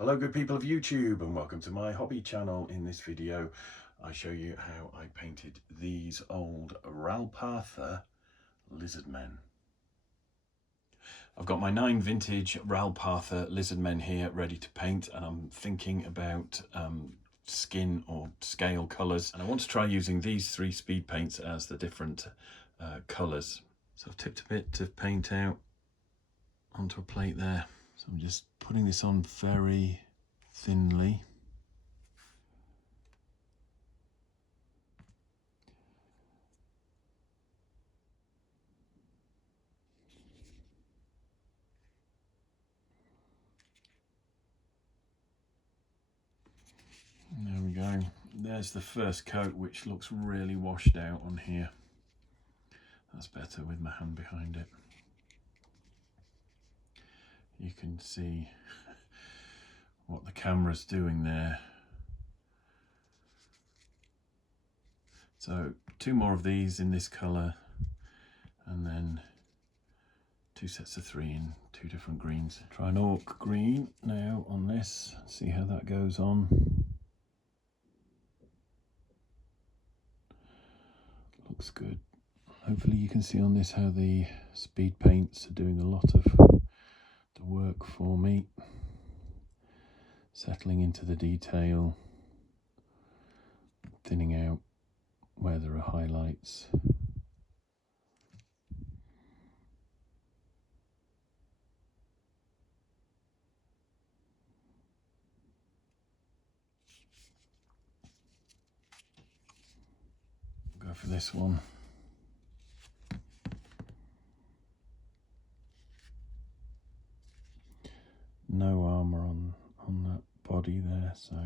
Hello good people of YouTube, and welcome to my hobby channel. In this video I show you how I painted these old Ral Partha Lizardmen. I've got my 9 vintage Ral Partha Lizardmen here ready to paint, and I'm thinking about skin or scale colours, and I want to try using these 3 speed paints as the different colours. So I've tipped a bit of paint out onto a plate there. So I'm just putting this on very thinly. There we go. There's the first coat, which looks really washed out on here. That's better with my hand behind it. You can see what the camera's doing there. So 2 more of these in this colour, and then 2 sets of 3 in 2 different greens. Try an orc green now on this, see how that goes on. Looks good. Hopefully you can see on this how the speed paints are doing a lot of the work for me. Settling into the detail, thinning out where there are highlights. Go for this one. No armour on that body there, so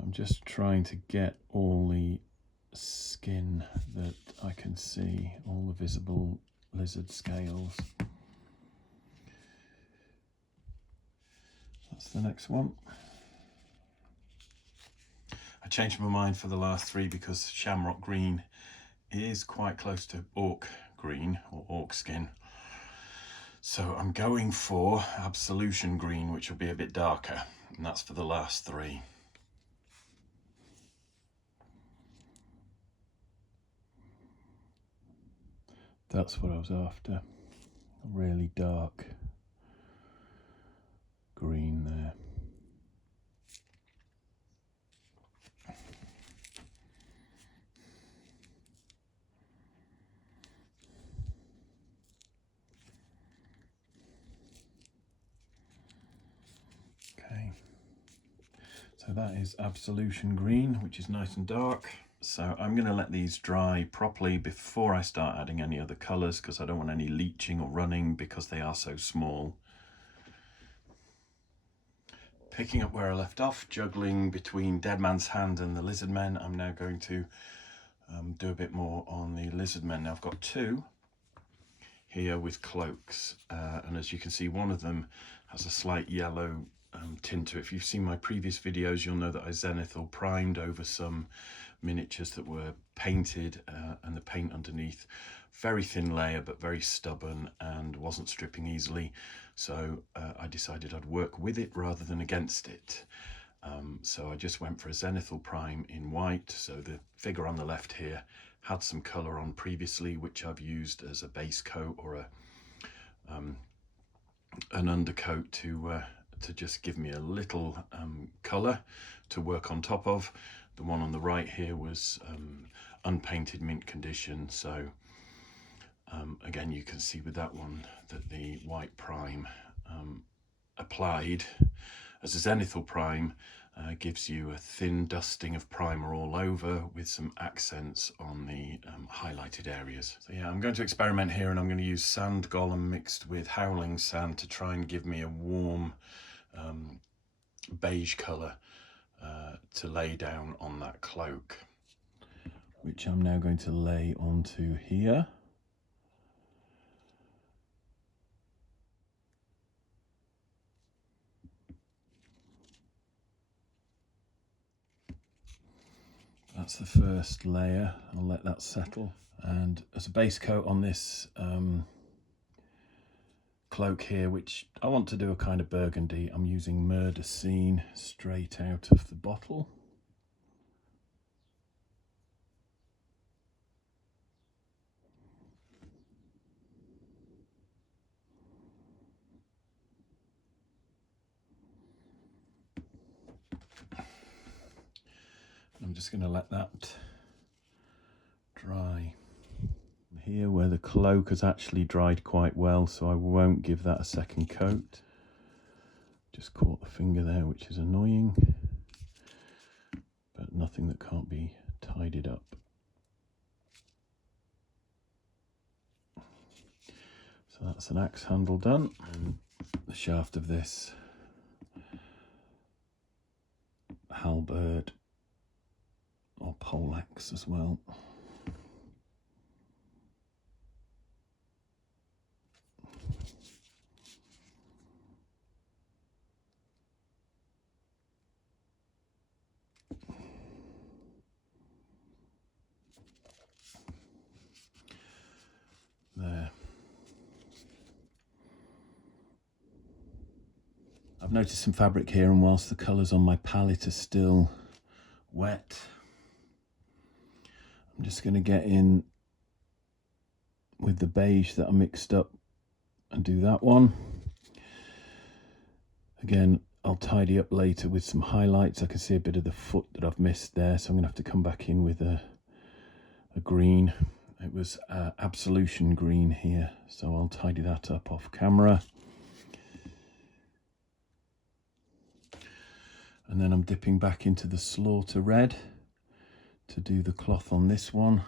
I'm just trying to get all the skin that I can see, all the visible lizard scales. That's the next one. I changed my mind for the last 3 because shamrock green is quite close to orc green or orc skin. So I'm going for absolution green, which will be a bit darker, and that's for the last 3. That's what I was after, a really dark green there. Okay, so that is absolution green, which is nice and dark. So I'm going to let these dry properly before I start adding any other colours, because I don't want any leaching or running because they are so small. Picking up where I left off, juggling between Dead Man's Hand and the Lizardmen, I'm now going to do a bit more on the Lizardmen. Now I've got 2 here with cloaks, and as you can see, one of them has a slight yellow tint to it. If you've seen my previous videos, you'll know that I zenithal primed over some miniatures that were painted, and the paint underneath, very thin layer but very stubborn and wasn't stripping easily, so I decided I'd work with it rather than against it. So I just went for a zenithal prime in white. So the figure on the left here had some colour on previously, which I've used as a base coat or an undercoat to just give me a little colour to work on top of. The one on the right here was unpainted mint condition, so again you can see with that one that the white prime applied as a zenithal prime gives you a thin dusting of primer all over with some accents on the highlighted areas. So yeah, I'm going to experiment here, and I'm going to use sand golem mixed with howling sand to try and give me a warm beige colour to lay down on that cloak, which I'm now going to lay onto here. that's the first layer. I'll let that settle. And as a base coat on this cloak here, which I want to do a kind of burgundy, I'm using Murder Scene straight out of the bottle. I'm just going to let that dry. Here where the cloak has actually dried quite well, so I won't give that a second coat. Just caught the finger there, which is annoying, but nothing that can't be tidied up. So that's an axe handle done, and the shaft of this halberd or poleaxe as well. There. I've noticed some fabric here, and whilst the colours on my palette are still wet, I'm just going to get in with the beige that I mixed up and do that one. Again, I'll tidy up later with some highlights. I can see a bit of the foot that I've missed there, so I'm going to have to come back in with a green. It was Absolution green here, so I'll tidy that up off camera. And then I'm dipping back into the Slaughter red to do the cloth on this one.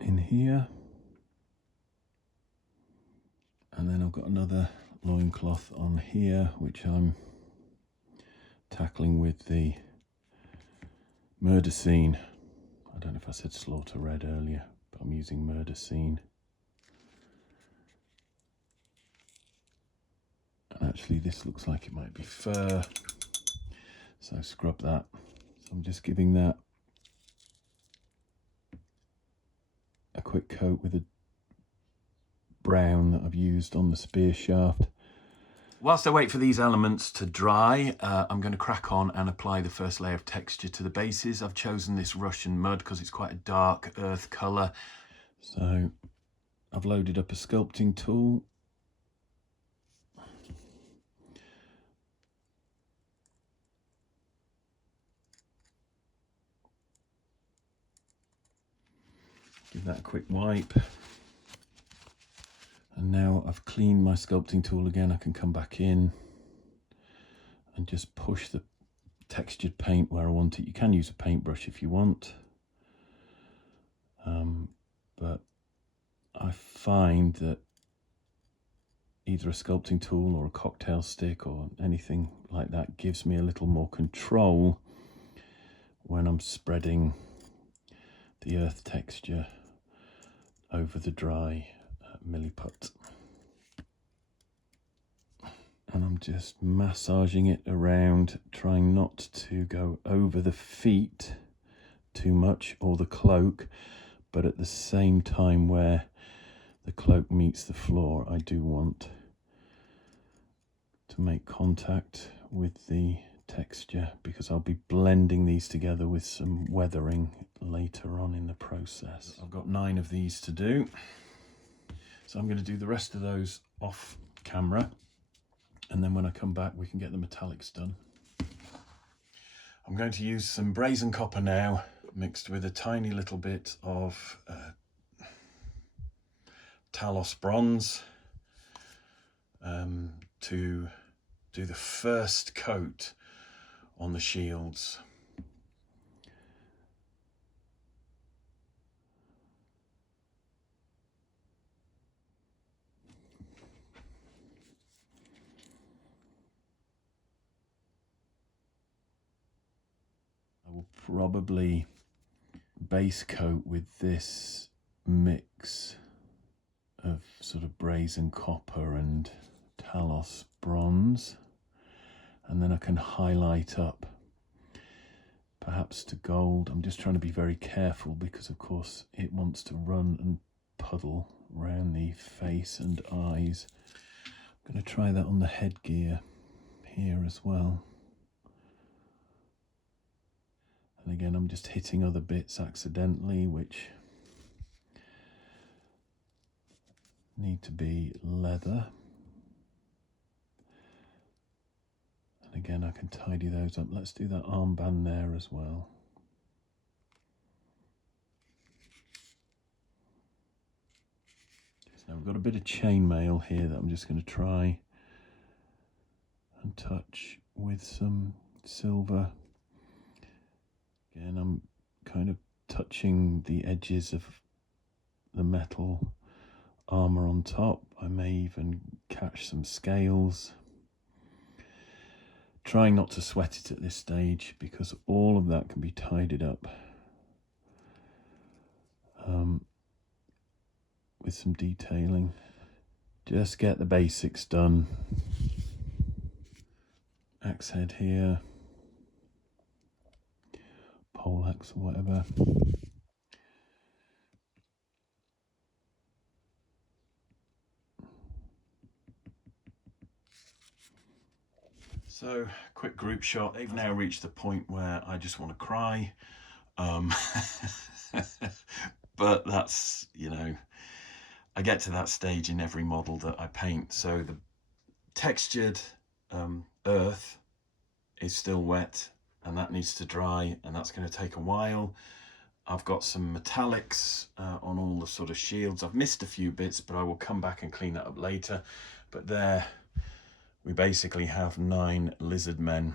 In here. And then I've got another loincloth on here, which I'm tackling with the Murder Scene. I don't know if I said Slaughter red earlier, but I'm using Murder Scene. And actually this looks like it might be fur, so scrub that. So I'm just giving that a quick coat with a brown that I've used on the spear shaft. Whilst I wait for these elements to dry, I'm going to crack on and apply the first layer of texture to the bases. I've chosen this Russian mud because it's quite a dark earth colour. So I've loaded up a sculpting tool. Give that a quick wipe. And now I've cleaned my sculpting tool again, I can come back in and just push the textured paint where I want it. You can use a paintbrush if you want. But I find that either a sculpting tool or a cocktail stick or anything like that gives me a little more control when I'm spreading the earth texture over the dry milliput. And I'm just massaging it around, trying not to go over the feet too much or the cloak, but at the same time where the cloak meets the floor, I do want to make contact with the texture, because I'll be blending these together with some weathering later on in the process. I've got 9 of these to do, so I'm going to do the rest of those off camera, and then when I come back we can get the metallics done. I'm going to use some brazen copper now, mixed with a tiny little bit of Talos bronze to do the first coat on the shields. I will probably base coat with this mix of sort of brazen copper and Talos bronze, and then I can highlight up perhaps to gold. I'm just trying to be very careful because of course it wants to run and puddle around the face and eyes. I'm going to try that on the headgear here as well. And again, I'm just hitting other bits accidentally, which need to be leather. And again, I can tidy those up. Let's do that armband there as well. So we've got a bit of chainmail here that I'm just going to try and touch with some silver. Again, I'm kind of touching the edges of the metal armor on top. I may even catch some scales. Trying not to sweat it at this stage because all of that can be tidied up with some detailing. Just get the basics done. Axe head here, pole axe or whatever. So, quick group shot. They've now reached the point where I just want to cry. But that's, you know, I get to that stage in every model that I paint. So the textured earth is still wet and that needs to dry, and that's going to take a while. I've got some metallics on all the sort of shields. I've missed a few bits, but I will come back and clean that up later. But there we basically have 9 Lizardmen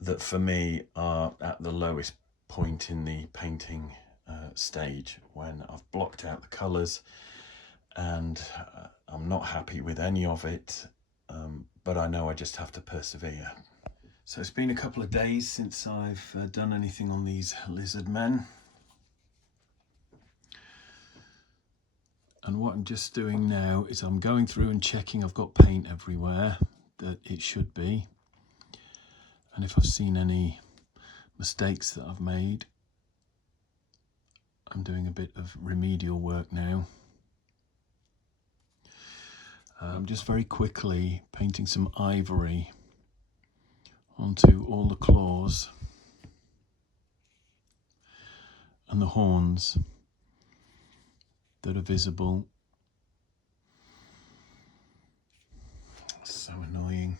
that for me are at the lowest point in the painting stage, when I've blocked out the colours and I'm not happy with any of it, but I know I just have to persevere. So it's been a couple of days since I've done anything on these Lizardmen. And what I'm just doing now is I'm going through and checking I've got paint everywhere that it should be. And if I've seen any mistakes that I've made, I'm doing a bit of remedial work now. I'm just very quickly painting some ivory onto all the claws and the horns that are visible. So annoying.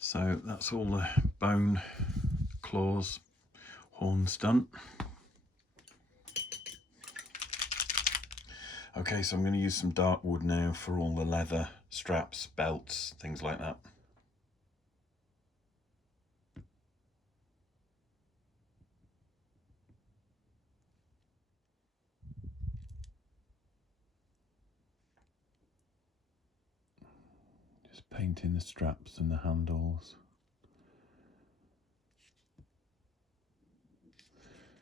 So that's all the bone, claws, horns done. Okay, so I'm going to use some dark wood now for all the leather, straps, belts, things like that. Just painting the straps and the handles.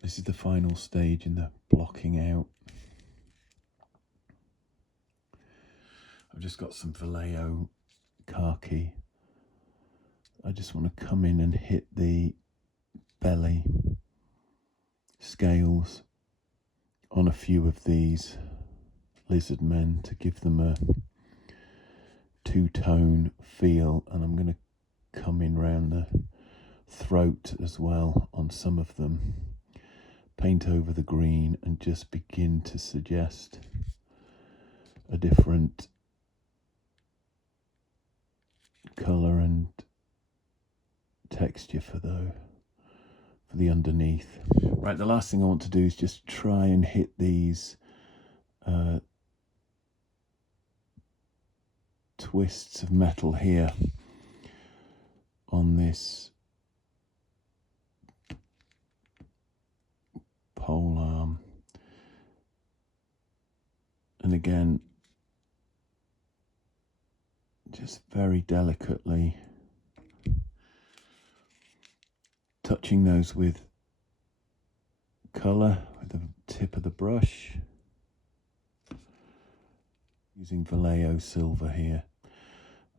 This is the final stage in the blocking out. I've just got some Vallejo khaki. I just want to come in and hit the belly scales on a few of these Lizardmen to give them a two-tone feel, and I'm going to come in round the throat as well on some of them, paint over the green and just begin to suggest a different colour and texture for the underneath. Right, the last thing I want to do is just try and hit these twists of metal here on this pole arm, and again just very delicately touching those with colour with the tip of the brush, using Vallejo silver here,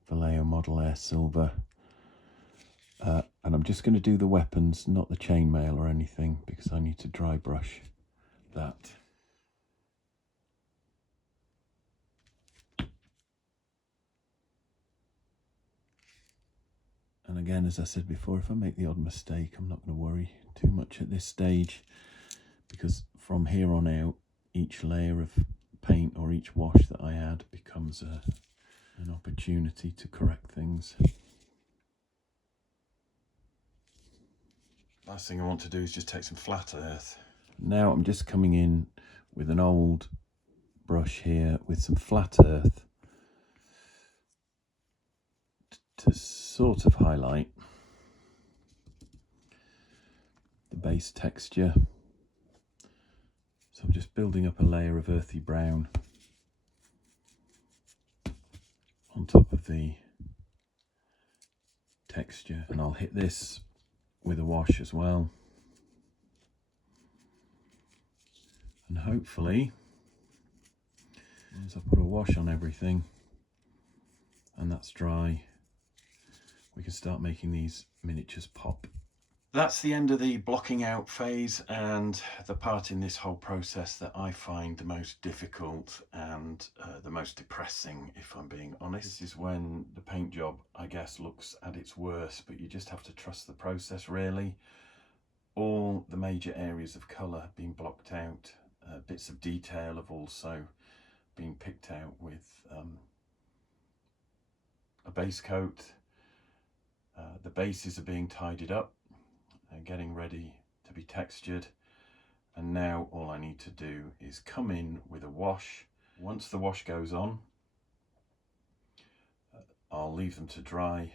Vallejo Model Air silver, and I'm just going to do the weapons, not the chainmail or anything, because I need to dry brush that. And again, as I said before, if I make the odd mistake, I'm not going to worry too much at this stage, because from here on out, each layer of paint or each wash that I add becomes an opportunity to correct things. Last thing I want to do is just take some flat earth. Now I'm just coming in with an old brush here with some flat earth to sort of highlight the base texture. So I'm just building up a layer of earthy brown on top of the texture, and I'll hit this with a wash as well, and hopefully, as I put a wash on everything and that's dry, we can start making these miniatures pop. That's the end of the blocking out phase, and the part in this whole process that I find the most difficult and the most depressing, if I'm being honest. This is when the paint job, I guess, looks at its worst, but you just have to trust the process, really. All the major areas of colour have been blocked out, bits of detail have also been picked out with a base coat. The bases are being tidied up and getting ready to be textured, and now all I need to do is come in with a wash. Once the wash goes on, I'll leave them to dry,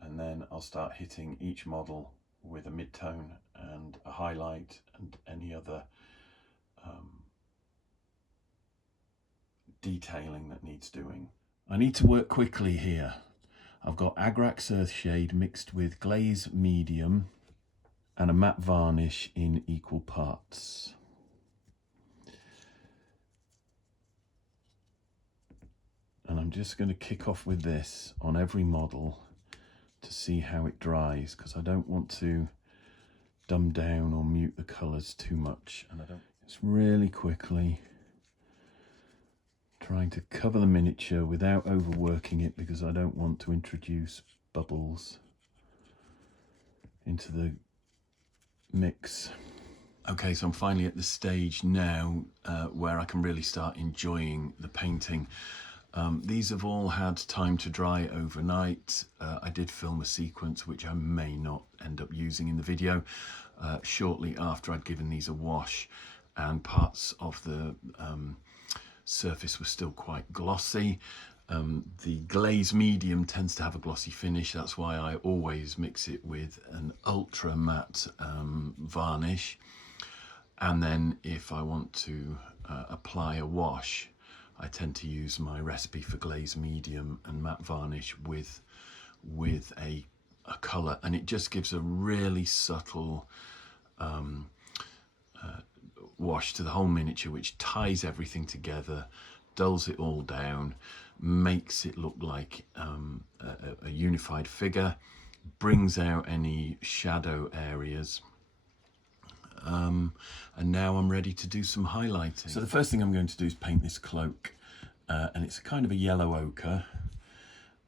and then I'll start hitting each model with a mid-tone and a highlight and any other detailing that needs doing. I need to work quickly here. I've got Agrax Earthshade mixed with glaze medium and a matte varnish in equal parts. And I'm just going to kick off with this on every model to see how it dries, because I don't want to dumb down or mute the colours too much. And it's really quickly trying to cover the miniature without overworking it, because I don't want to introduce bubbles into the mix. Okay, so I'm finally at the stage now where I can really start enjoying the painting. These have all had time to dry overnight. I did film a sequence which I may not end up using in the video shortly after I'd given these a wash, and parts of the surface was still quite glossy. The glaze medium tends to have a glossy finish. That's why I always mix it with an ultra matte varnish, and then if I want to apply a wash, I tend to use my recipe for glaze medium and matte varnish with a colour, and it just gives a really subtle wash to the whole miniature, which ties everything together, dulls it all down, makes it look like a unified figure, brings out any shadow areas. And now I'm ready to do some highlighting. So the first thing I'm going to do is paint this cloak, and it's kind of a yellow ochre,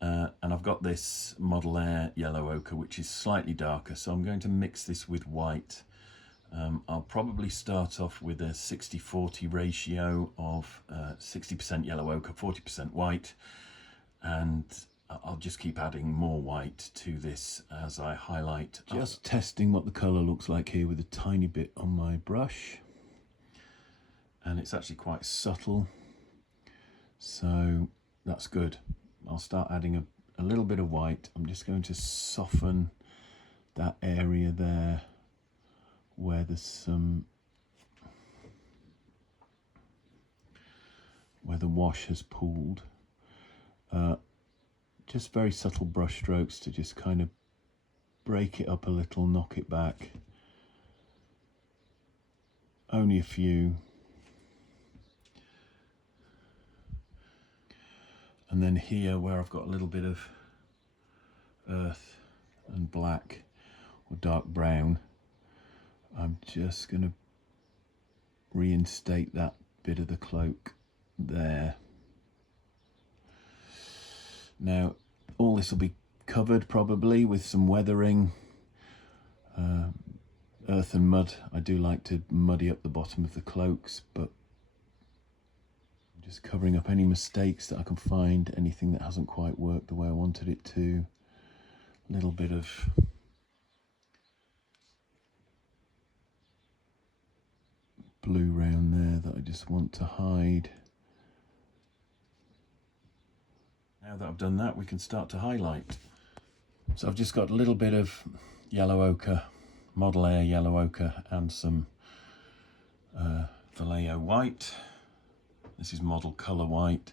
and I've got this Model Air yellow ochre which is slightly darker, so I'm going to mix this with white. I'll probably start off with a 60-40 ratio of 60% yellow ochre, 40% white, and I'll just keep adding more white to this as I highlight. Just testing what the colour looks like here with a tiny bit on my brush, and it's actually quite subtle, so that's good. I'll start adding a little bit of white. I'm just going to soften that area there where there's some, where the wash has pooled. Just very subtle brush strokes to just kind of break it up a little, knock it back. Only a few. And then here where I've got a little bit of earth and black or dark brown, I'm just going to reinstate that bit of the cloak there. Now all this will be covered probably with some weathering, earth and mud. I do like to muddy up the bottom of the cloaks, but I'm just covering up any mistakes that I can find, anything that hasn't quite worked the way I wanted it to. A little bit of blue round there that I just want to hide. Now that I've done that, we can start to highlight. So I've just got a little bit of yellow ochre, Model Air yellow ochre, and some Vallejo white. This is model colour white,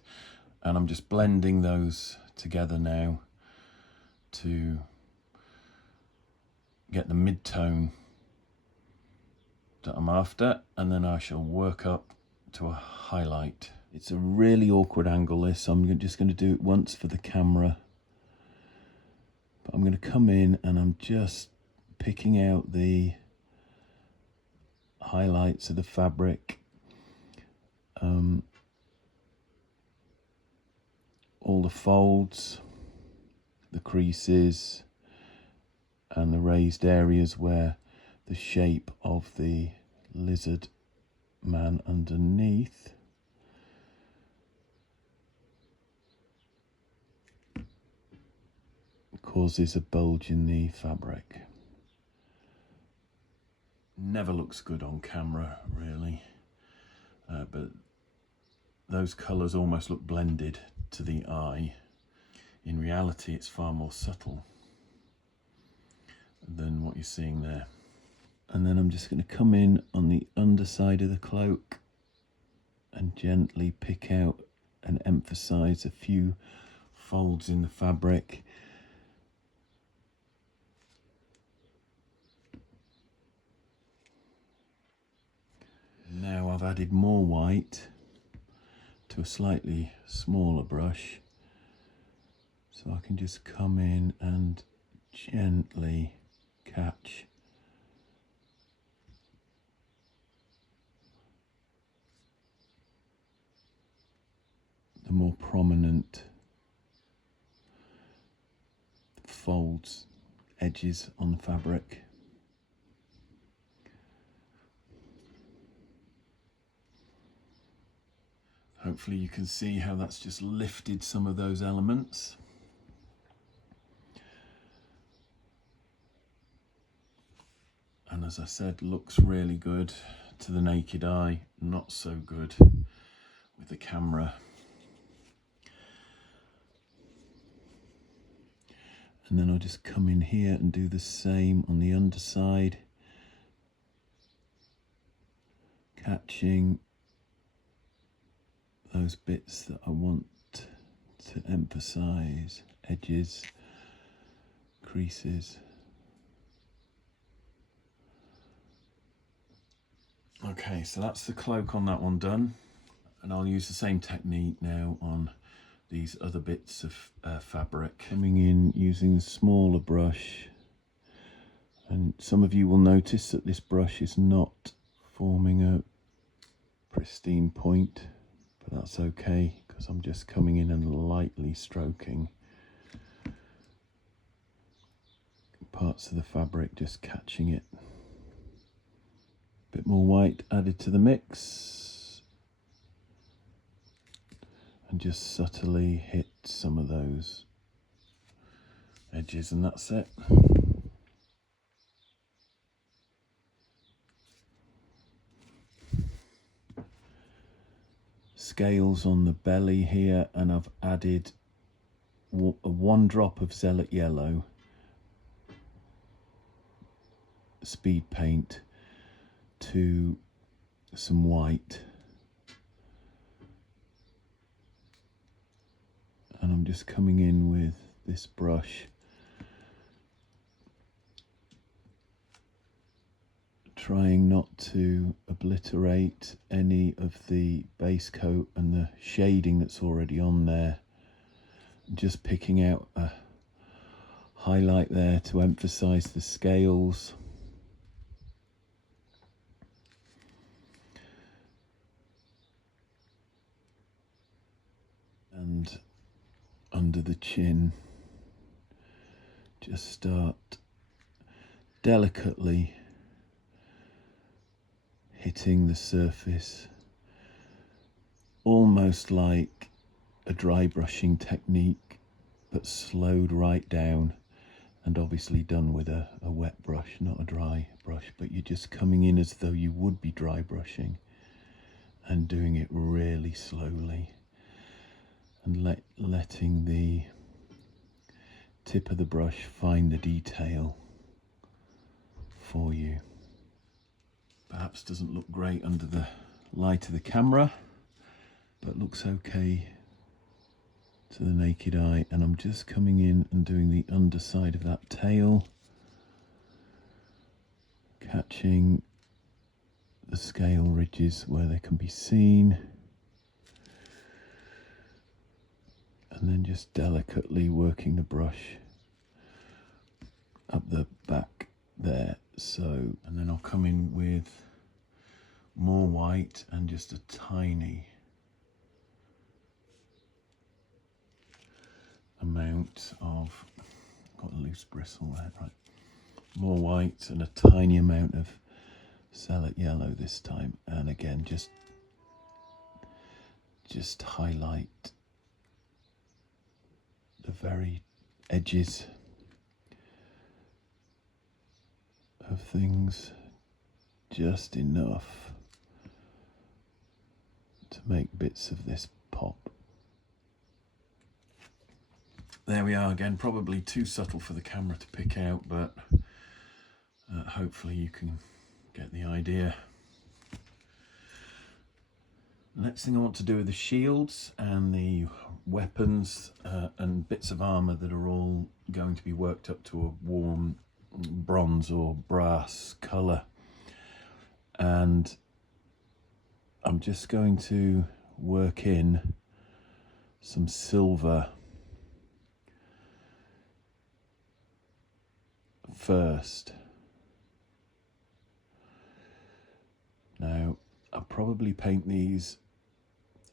and I'm just blending those together now to get the mid-tone that I'm after, and then I shall work up to a highlight. It's a really awkward angle this, so I'm just going to do it once for the camera. But I'm going to come in and I'm just picking out the highlights of the fabric. All the folds, the creases, and the raised areas where the shape of the lizard man underneath causes a bulge in the fabric. Never looks good on camera, really, but those colours almost look blended to the eye. In reality, it's far more subtle than what you're seeing there. And then I'm just going to come in on the underside of the cloak and gently pick out and emphasize a few folds in the fabric. Now I've added more white to a slightly smaller brush, so I can just come in and gently catch the more prominent folds, edges on the fabric. Hopefully you can see how that's just lifted some of those elements. And as I said, looks really good to the naked eye, not so good with the camera. And then I'll just come in here and do the same on the underside, catching those bits that I want to emphasize, edges, creases. Okay, so that's the cloak on that one done, and I'll use the same technique now on these other bits of fabric. Coming in using the smaller brush, and some of you will notice that this brush is not forming a pristine point, but that's okay because I'm just coming in and lightly stroking parts of the fabric, just catching it. Bit more white added to the mix, and just subtly hit some of those edges, and that's it. Scales on the belly here, and I've added one drop of Zealot Yellow speed paint to some white, and I'm just coming in with this brush trying not to obliterate any of the base coat and the shading that's already on there. Just picking out a highlight there to emphasize the scales. And under the chin, just start delicately hitting the surface, almost like a dry brushing technique, but slowed right down, and obviously done with a wet brush, not a dry brush, but you're just coming in as though you would be dry brushing and doing it really slowly, and letting the tip of the brush find the detail for you. Perhaps doesn't look great under the light of the camera, but looks okay to the naked eye. And I'm just coming in and doing the underside of that tail, catching the scale ridges where they can be seen, and then just delicately working the brush up the back there. So, and then I'll come in with more white and just a tiny amount of, got a loose bristle there, right, more white and a tiny amount of salad yellow this time, and again just highlight the very edges of things, just enough to make bits of this pop. There we are again, probably too subtle for the camera to pick out, but hopefully you can get the idea. Next thing I want to do are the shields and the weapons and bits of armour that are all going to be worked up to a warm bronze or brass colour. And I'm just going to work in some silver first. Now, I'll probably paint these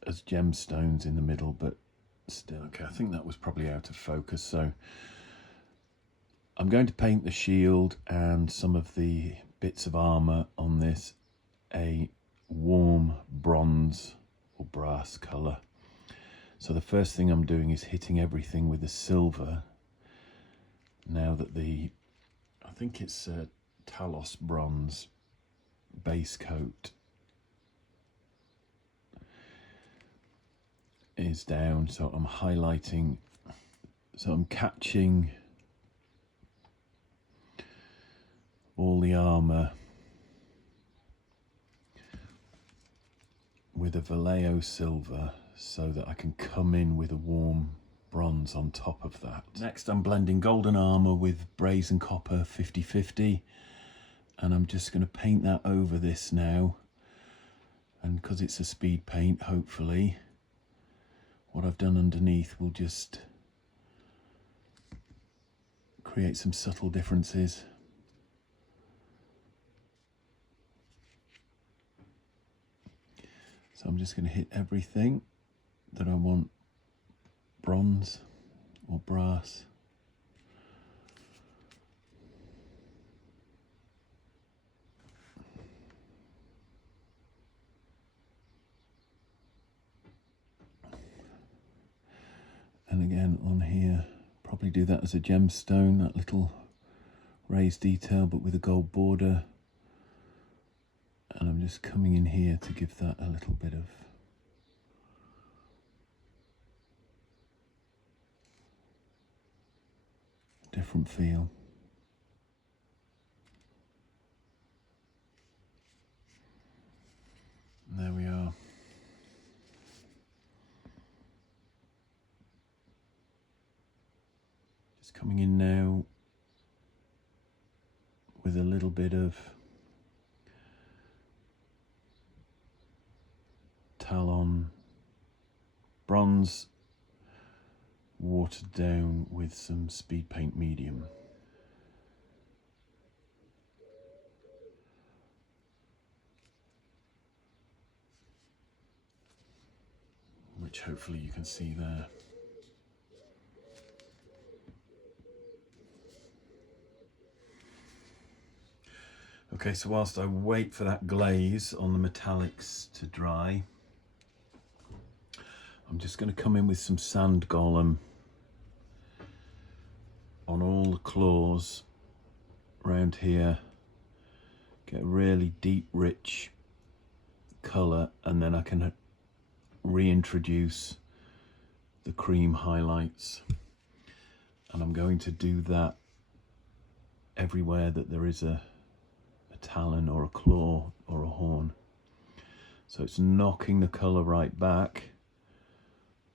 as gemstones in the middle, but still, okay, I think that was probably out of focus. So I'm going to paint the shield and some of the bits of armour on this a warm bronze or brass colour. So the first thing I'm doing is hitting everything with the silver. Now that I think it's a Talos bronze base coat is down, so I'm highlighting, so I'm catching all the armour with a Vallejo silver so that I can come in with a warm bronze on top of that. Next I'm blending golden armour with brazen copper 50/50, and I'm just going to paint that over this now, and because it's a speed paint, hopefully what I've done underneath will just create some subtle differences. So I'm just going to hit everything that I want bronze or brass. And again on here, probably do that as a gemstone, that little raised detail but with a gold border. And I'm just coming in here to give that a little bit of different feel. And there we are. Just coming in now with a little bit of Talon bronze, watered down with some speed paint medium. Which hopefully you can see there. Okay, so whilst I wait for that glaze on the metallics to dry, I'm just going to come in with some sand golem on all the claws around here, get a really deep, rich colour, and then I can reintroduce the cream highlights. And I'm going to do that everywhere that there is a talon or a claw or a horn. So it's knocking the colour right back,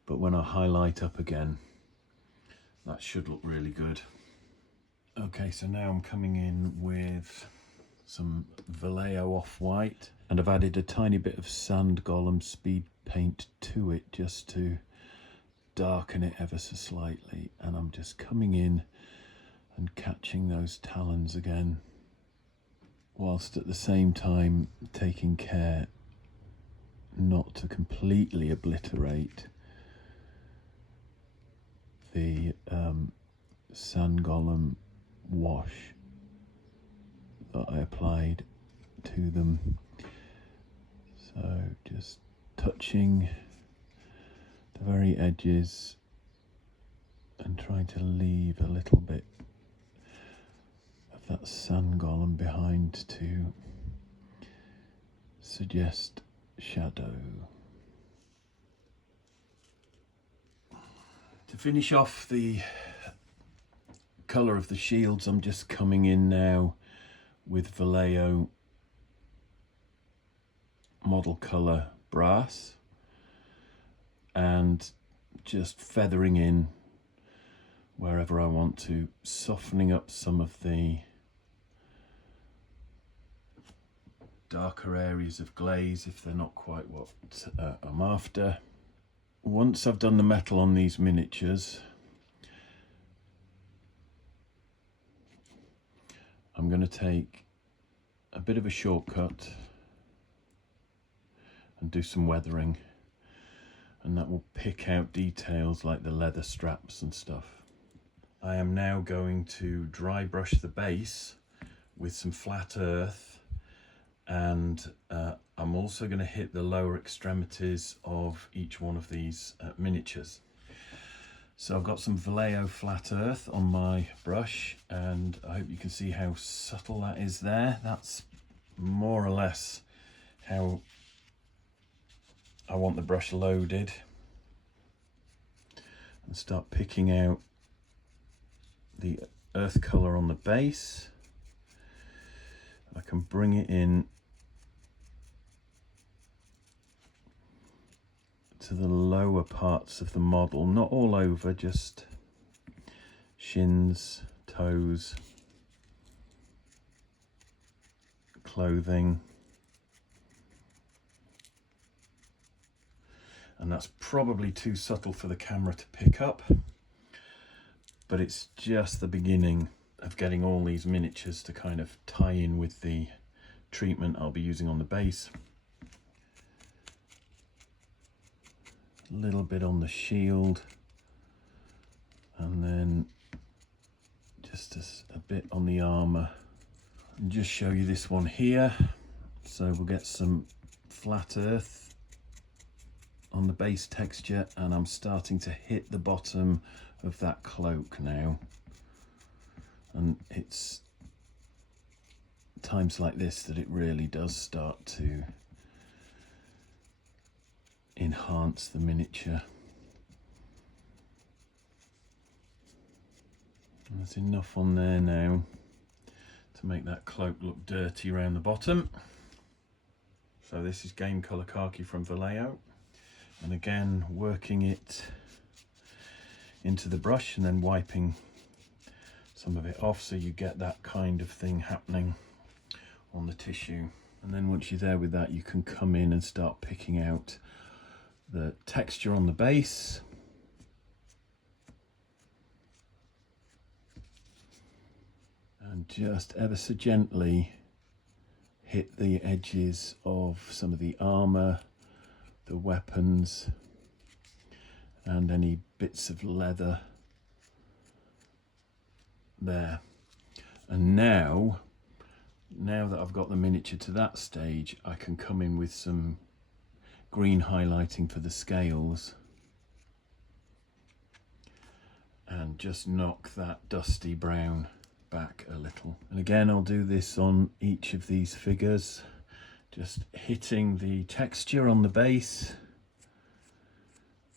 but when I highlight up again, that should look really good. Okay, so now I'm coming in with some Vallejo off-white, and I've added a tiny bit of sand golem speed paint to it just to darken it ever so slightly, and I'm just coming in and catching those talons again, whilst at the same time taking care not to completely obliterate the sand golem wash that I applied to them. So just touching the very edges and trying to leave a little bit of that sand golem behind to suggest shadow. To finish off the colour of the shields, I'm just coming in now with Vallejo model colour brass and just feathering in wherever I want to, softening up some of the darker areas of glaze if they're not quite what I'm after. Once I've done the metal on these miniatures, I'm going to take a bit of a shortcut and do some weathering, and that will pick out details like the leather straps and stuff. I am now going to dry brush the base with some flat earth, and I'm also going to hit the lower extremities of each one of these miniatures. So I've got some Vallejo flat earth on my brush, and I hope you can see how subtle that is there. That's more or less how I want the brush loaded. And start picking out the earth colour on the base. I can bring it in to the lower parts of the model, not all over, just shins, toes, clothing. And that's probably too subtle for the camera to pick up, but it's just the beginning of getting all these miniatures to kind of tie in with the treatment I'll be using on the base. A little bit on the shield, and then just a bit on the armor. And just show you this one here. So we'll get some flat earth on the base texture, and I'm starting to hit the bottom of that cloak now. And it's times like this that it really does start to enhance the miniature. And there's enough on there now to make that cloak look dirty around the bottom. So this is Game Colour Khaki from Vallejo, and again working it into the brush and then wiping some of it off so you get that kind of thing happening on the tissue. And then once you're there with that, you can come in and start picking out the texture on the base. And just ever so gently hit the edges of some of the armor, the weapons, and any bits of leather there. And now that I've got the miniature to that stage, I can come in with some green highlighting for the scales and just knock that dusty brown back a little. And again, I'll do this on each of these figures, just hitting the texture on the base,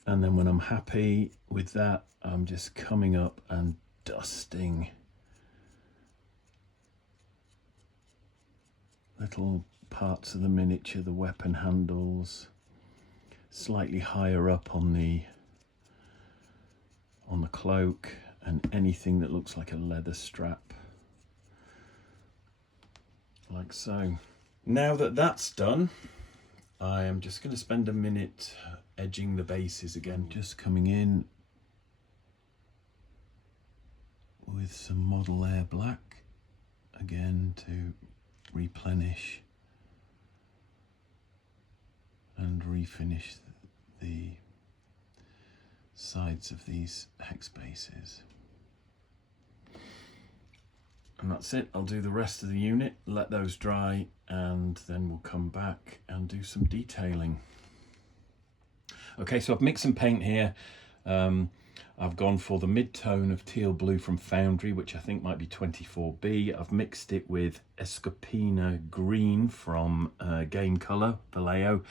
and then when I'm happy with that, I'm just coming up and dusting little parts of the miniature, the weapon handles, slightly higher up on the cloak, and anything that looks like a leather strap, like so. Now that that's done, I am just going to spend a minute edging the bases again, just coming in with some Model Air black again to replenish and refinish the sides of these hex bases. And that's it. I'll do the rest of the unit, let those dry, and then we'll come back and do some detailing. Okay, so I've mixed some paint here. I've gone for the mid-tone of teal blue from Foundry, which I think might be 24B. I've mixed it with Escopina green from Game Color, Vallejo,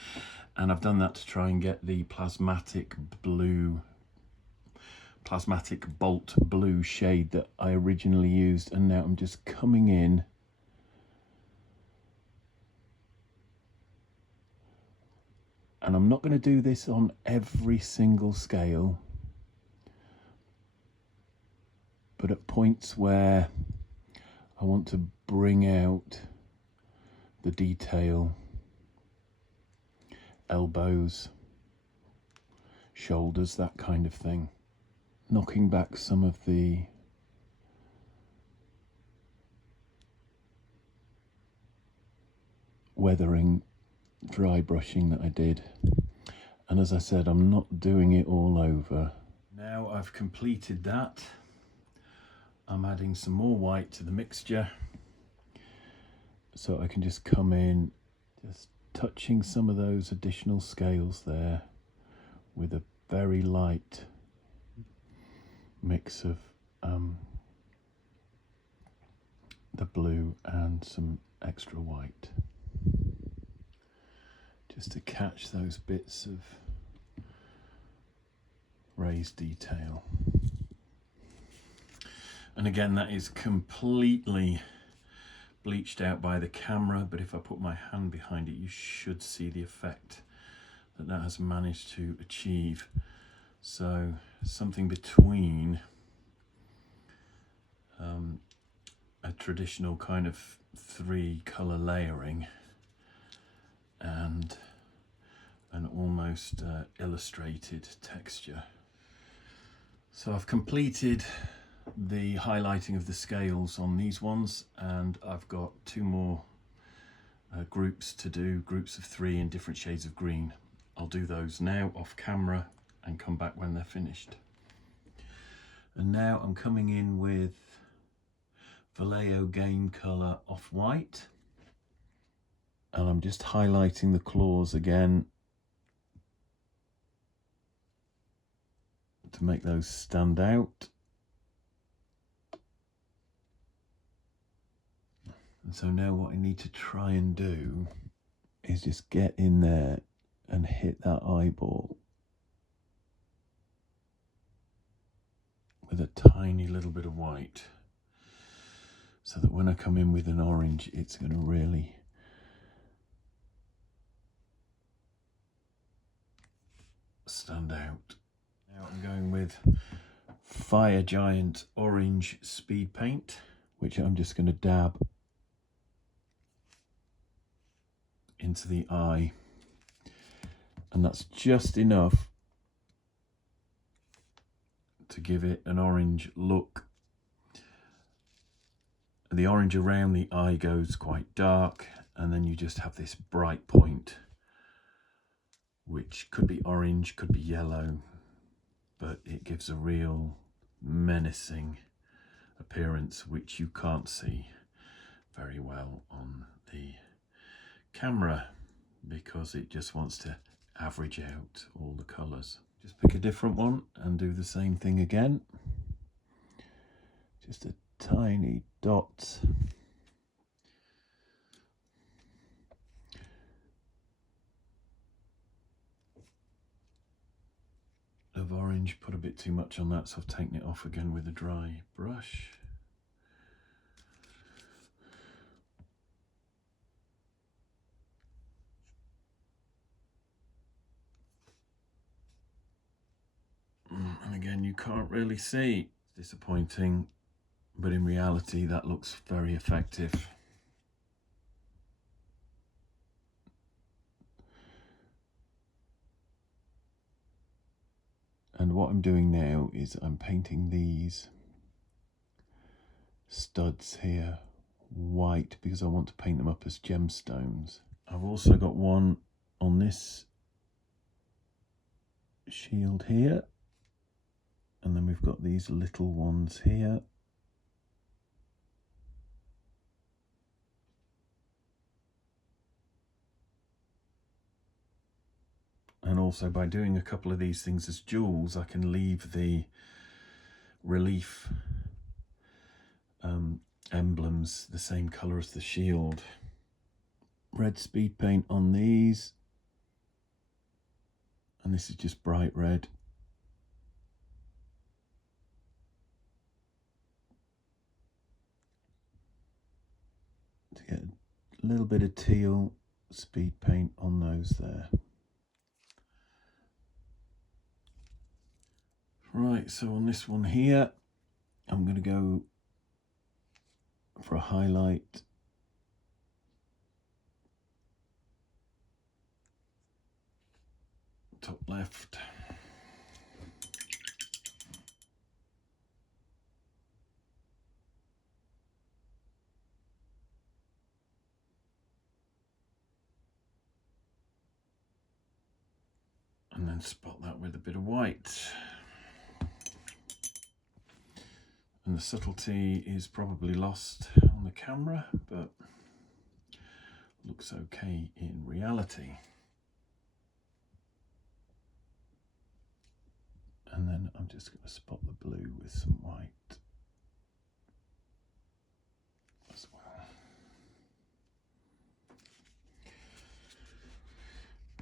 and I've done that to try and get the plasmatic bolt blue shade that I originally used. And now I'm just coming in and I'm not going to do this on every single scale, but at points where I want to bring out the detail, elbows, shoulders, that kind of thing, knocking back some of the weathering, dry brushing that I did. And as I said, I'm not doing it all over. Now I've completed that, I'm adding some more white to the mixture, so I can just come in, just touching some of those additional scales there with a very light mix of the blue and some extra white, just to catch those bits of raised detail. And again, that is completely bleached out by the camera, but if I put my hand behind it, you should see the effect that that has managed to achieve. So something between a traditional kind of 3-color layering and an almost illustrated texture. So I've completed the highlighting of the scales on these ones, and I've got 2 more groups to do, groups of 3 in different shades of green. I'll do those now off camera and come back when they're finished. And now I'm coming in with Vallejo Game Color Off-White, and I'm just highlighting the claws again to make those stand out. And so now what I need to try and do is just get in there and hit that eyeball with a tiny little bit of white, so that when I come in with an orange, it's going to really stand out. Now I'm going with Fire Giant Orange Speed Paint, which I'm just going to dab into the eye, And that's just enough to give it an orange look. The orange around the eye goes quite dark, and then you just have this bright point, which could be orange, could be yellow, but it gives a real menacing appearance, which you can't see very well on the camera because it just wants to average out all the colours. Just pick a different one and do the same thing again. Just a tiny dot. Of orange, put a bit too much on that, so I've taken it off again with a dry brush. And again, you can't really see. It's disappointing, but in reality that looks very effective. And what I'm doing now is I'm painting these studs here white because I want to paint them up as gemstones. I've also got one on this shield here, and then we've got these little ones here. And also by doing a couple of these things as jewels, I can leave the relief emblems the same colour as the shield. Red speed paint on these, and this is just bright red. To get a little bit of teal speed paint on those there. Right, so on this one here, I'm going to go for a highlight. Top left. And then spot that with a bit of white. And the subtlety is probably lost on the camera, but looks okay in reality. And then I'm just going to spot the blue with some white as well.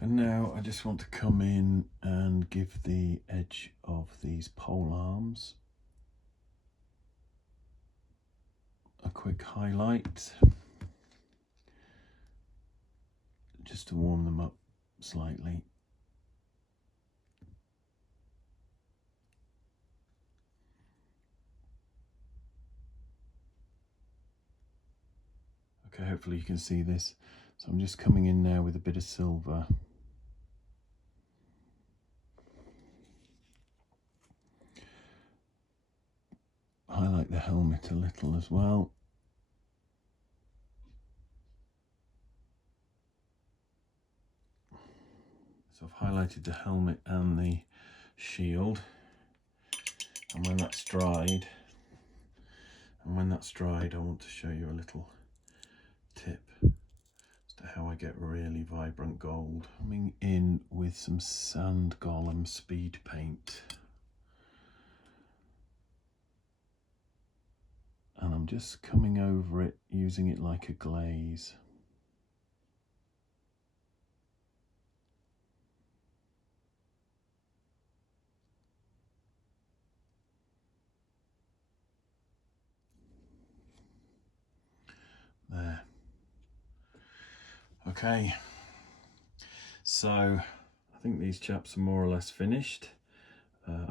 And now I just want to come in and give the edge of these pole arms a quick highlight, just to warm them up slightly. Okay, hopefully you can see this. So I'm just coming in now with a bit of silver. Highlight the helmet a little as well. So I've highlighted the helmet and the shield. And when that's dried, I want to show you a little tip as to how I get really vibrant gold. Coming in with some sand golem speed paint. And I'm just coming over it, using it like a glaze. There. Okay, so I think these chaps are more or less finished.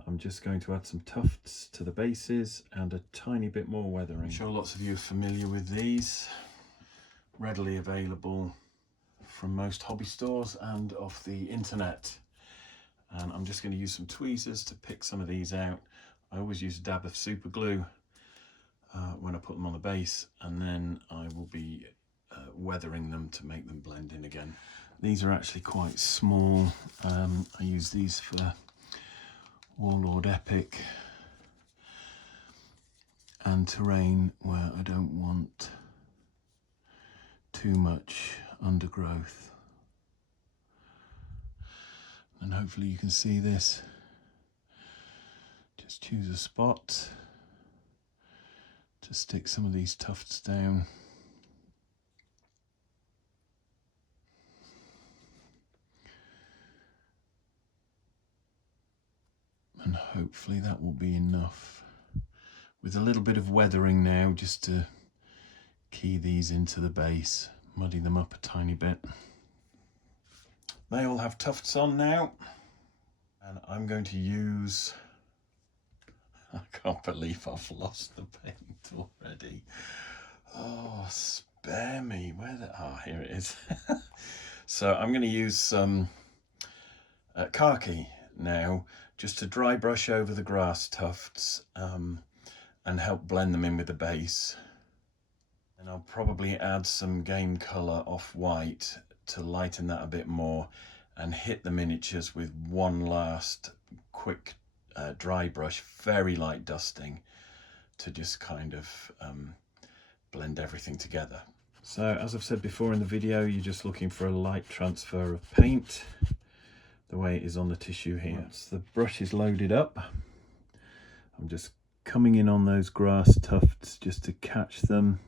I'm just going to add some tufts to the bases and a tiny bit more weathering. I'm sure lots of you are familiar with these. Readily available from most hobby stores and off the internet. And I'm just going to use some tweezers to pick some of these out. I always use a dab of super glue when I put them on the base, and then I will be weathering them to make them blend in again. These are actually quite small. I use these for Warlord Epic and terrain where I don't want too much undergrowth. And hopefully you can see this. Just choose a spot to stick some of these tufts down. And hopefully that will be enough. With a little bit of weathering now, just to key these into the base, muddy them up a tiny bit. They all have tufts on now, and I'm going to use, I can't believe I've lost the paint already. Oh, spare me. Here it is. So I'm going to use some khaki now, just to dry brush over the grass tufts and help blend them in with the base. And I'll probably add some game colour off-white to lighten that a bit more, and hit the miniatures with one last quick dry brush, very light dusting, to just kind of blend everything together. So as I've said before in the video, you're just looking for a light transfer of paint, the way it is on the tissue here. Once the brush is loaded up, I'm just coming in on those grass tufts just to catch them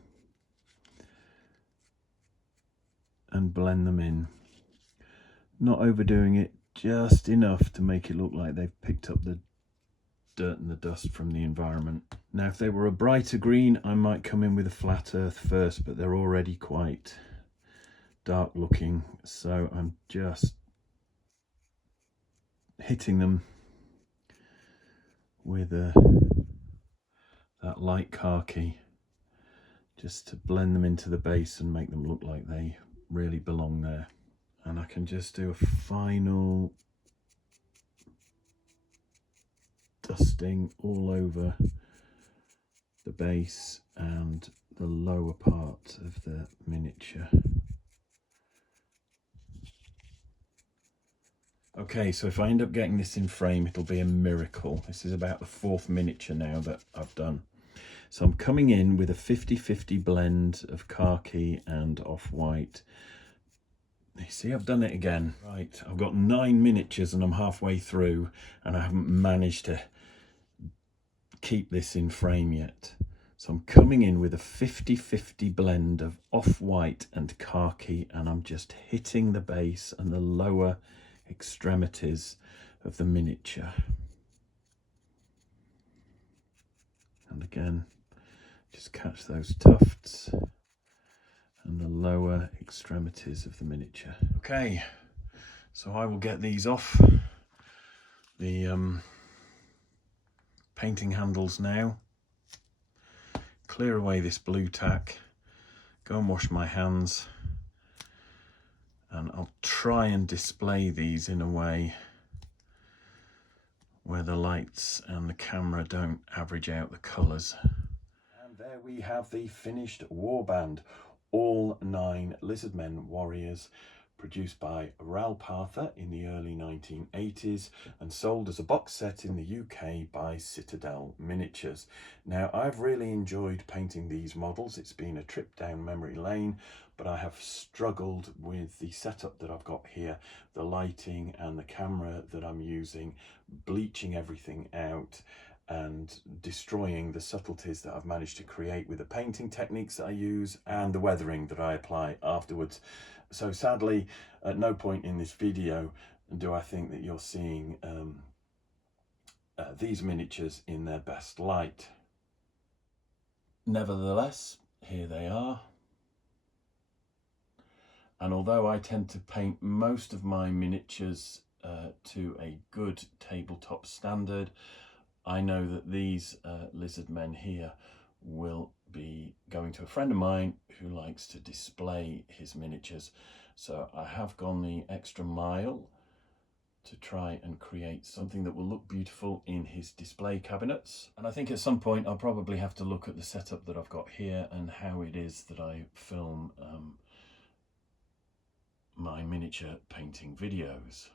and blend them in. Not overdoing it, just enough to make it look like they've picked up the dirt and the dust from the environment. Now if they were a brighter green, I might come in with a flat earth first, but they're already quite dark looking, so I'm just hitting them with that light khaki, just to blend them into the base and make them look like they really belong there. And I can just do a final dusting all over the base and the lower part of the miniature. Okay, so if I end up getting this in frame, it'll be a miracle. This is about the 4th miniature now that I've done. So I'm coming in with a 50-50 blend of khaki and off-white. You see, I've done it again. Right, I've got 9 miniatures and I'm halfway through, and I haven't managed to keep this in frame yet. So I'm coming in with a 50-50 blend of off-white and khaki, and I'm just hitting the base and the lower extremities of the miniature. And again, just catch those tufts and the lower extremities of the miniature. Okay, so I will get these off the painting handles now, clear away this blue tack, go and wash my hands, and I'll try and display these in a way where the lights and the camera don't average out the colours. And there we have the finished warband. All 9 Lizardmen warriors, produced by Ral Partha in the early 1980s and sold as a box set in the UK by Citadel Miniatures. Now, I've really enjoyed painting these models. It's been a trip down memory lane, but I have struggled with the setup that I've got here, the lighting and the camera that I'm using, bleaching everything out and destroying the subtleties that I've managed to create with the painting techniques that I use and the weathering that I apply afterwards. So sadly, at no point in this video do I think that you're seeing these miniatures in their best light. Nevertheless, here they are. And although I tend to paint most of my miniatures to a good tabletop standard, I know that these Lizardmen here will be going to a friend of mine who likes to display his miniatures. So I have gone the extra mile to try and create something that will look beautiful in his display cabinets. And I think at some point I'll probably have to look at the setup that I've got here and how it is that I film my miniature painting videos.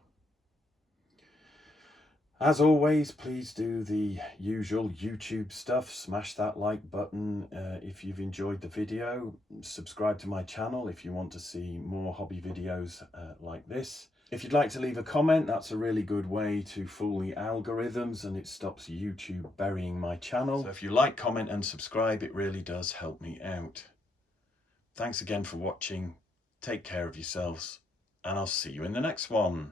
As always, please do the usual YouTube stuff. Smash that like button if you've enjoyed the video. Subscribe to my channel if you want to see more hobby videos like this. If you'd like to leave a comment, that's a really good way to fool the algorithms and it stops YouTube burying my channel. So if you like, comment and subscribe, it really does help me out. Thanks again for watching. Take care of yourselves and I'll see you in the next one.